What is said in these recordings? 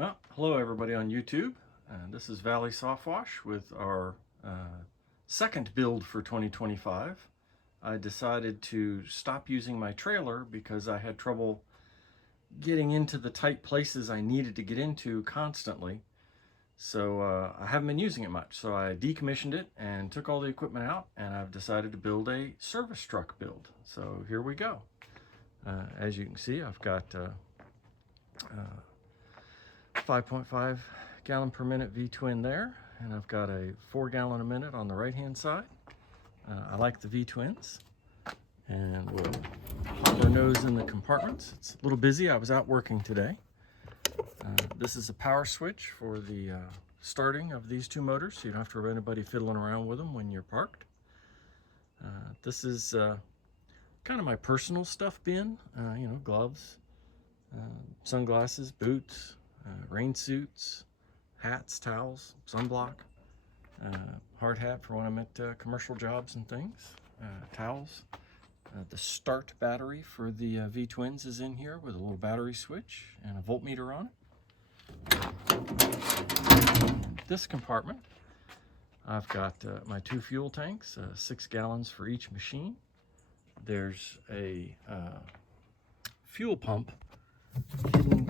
Well, hello everybody on YouTube. This is Valley Soft Wash with our second build for 2025. I decided to stop using my trailer because I had trouble getting into the tight places I needed to get into constantly. So I haven't been using it much. So I decommissioned it and took all the equipment out, and I've decided to build a service truck build. So here we go. As you can see, I've got 5.5 gallon per minute V-twin there, and I've got a 4 gallon a minute on the right hand side. I like the V-twins, and we'll pop our nose in the compartments. It's a little busy. I was out working today. This is a power switch for the starting of these two motors, so you don't have to have anybody fiddling around with them when you're parked. This is kind of my personal stuff bin, you know, gloves, sunglasses, boots, rain suits, hats, towels, sunblock, hard hat for when I'm at commercial jobs and things, towels. The start battery for the V-twins is in here with a little battery switch and a voltmeter on it. This compartment, I've got my 2 fuel tanks, 6 gallons for each machine. There's a fuel pump hidden.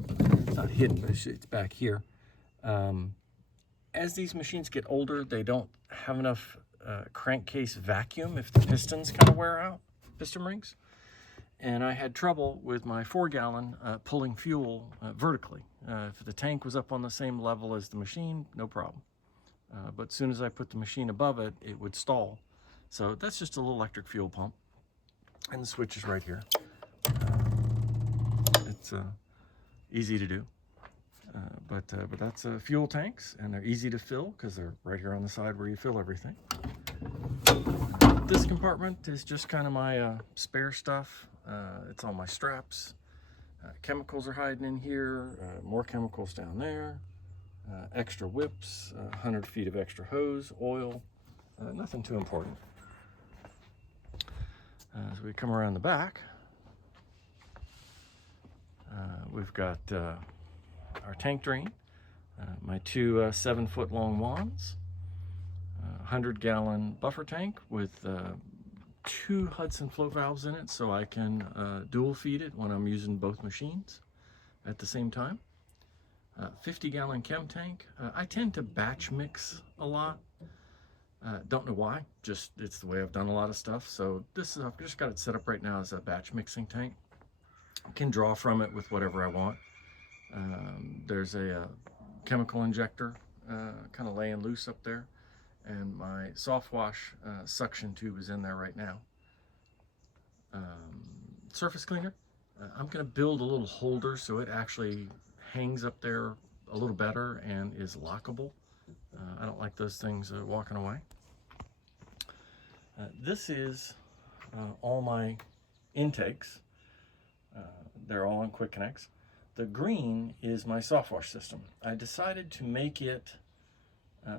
It's not hidden, but it's back here. As these machines get older, they don't have enough crankcase vacuum if the pistons kind of wear out, piston rings. And I had trouble with my 4 gallon pulling fuel vertically. If the tank was up on the same level as the machine, no problem. But as soon as I put the machine above it, it would stall. So that's just a little electric fuel pump. And the switch is right here. It's easy to do. But that's fuel tanks, and they're easy to fill because they're right here on the side where you fill everything. This compartment is just kind of my spare stuff. It's all my straps. Chemicals are hiding in here, more chemicals down there, extra whips, 100 feet of extra hose, oil, nothing too important. As we come around the back, we've got our tank drain, my 2 7-foot long wands, 100 gallon buffer tank with 2 Hudson float valves in it, so I can dual feed it when I'm using both machines at the same time. 50 gallon chem tank. I tend to batch mix a lot. Don't know why, just it's the way I've done a lot of stuff. So this is, I've just got it set up right now as a batch mixing tank. I can draw from it with whatever I want. There's a chemical injector kind of laying loose up there, and my soft wash suction tube is in there right now. Surface cleaner. I'm going to build a little holder so it actually hangs up there a little better and is lockable. I don't like those things walking away. This is all my intakes. They're all on quick connects. The green is my soft wash system. I decided to make it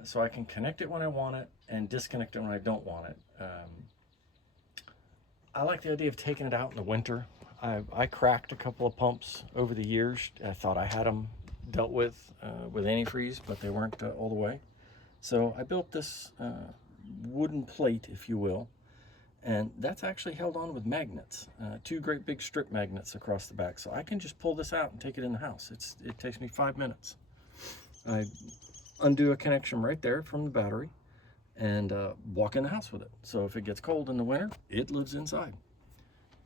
so I can connect it when I want it and disconnect it when I don't want it. I like the idea of taking it out in the winter. I cracked a couple of pumps over the years. I thought I had them dealt with antifreeze, but they weren't all the way. So I built this wooden plate, if you will, and that's actually held on with magnets, 2 great big strip magnets across the back. So I can just pull this out and take it in the house. It takes me 5 minutes. I undo a connection right there from the battery and walk in the house with it. So if it gets cold in the winter, it lives inside.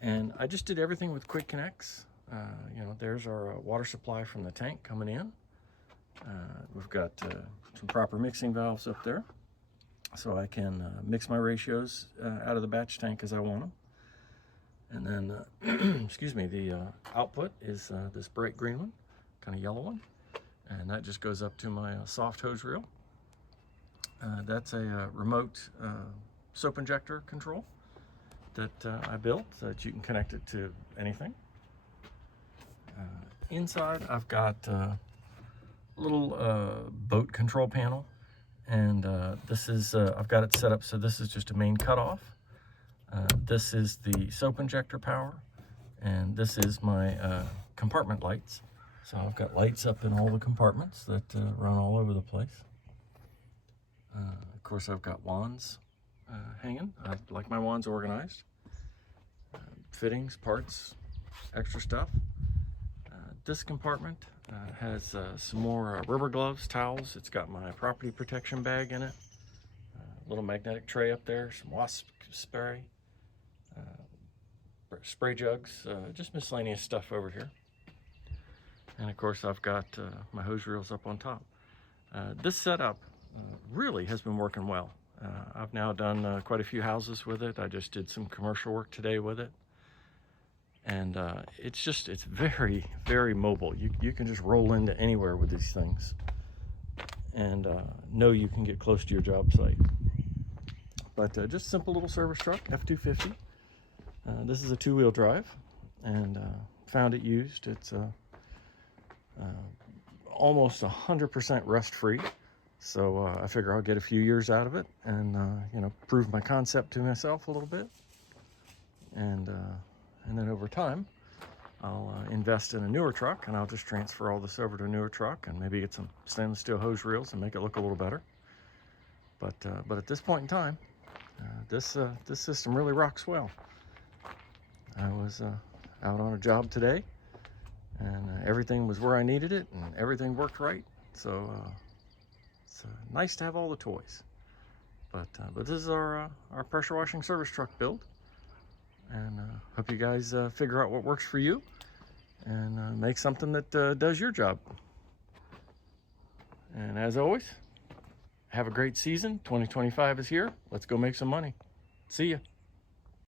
And I just did everything with quick connects. You know, there's our water supply from the tank coming in. We've got some proper mixing valves up there, so I can mix my ratios out of the batch tank as I want them. And then, excuse me, the output is this bright green one, kind of yellow one, and that just goes up to my soft hose reel. That's a remote soap injector control that I built so that you can connect it to anything. Inside, I've got a little boat control panel, and this is, I've got it set up so this is just a main cutoff. This is the soap injector power, and this is my compartment lights. So I've got lights up in all the compartments that run all over the place. Of course, I've got wands hanging. I like my wands organized. Fittings, parts, extra stuff. This compartment has some more rubber gloves, towels. It's got my property protection bag in it. Little magnetic tray up there, some wasp spray, spray jugs, just miscellaneous stuff over here. And of course I've got my hose reels up on top. This setup really has been working well. I've now done quite a few houses with it. I just did some commercial work today with it. And it's very, very mobile. You can just roll into anywhere with these things and know you can get close to your job site. But just simple little service truck, F-250. This is a 2-wheel drive, and found it used. It's almost 100% rust-free, so I figure I'll get a few years out of it and prove my concept to myself a little bit, and then over time I'll invest in a newer truck, and I'll just transfer all this over to a newer truck and maybe get some stainless steel hose reels and make it look a little better. But at this point in time, this system really rocks well. I was out on a job today, and everything was where I needed it, and everything worked right. So it's nice to have all the toys. But this is our pressure washing service truck build, and hope you guys figure out what works for you and make something that does your job. And as always, have a great season. 2025 is here. Let's go make some money. See ya.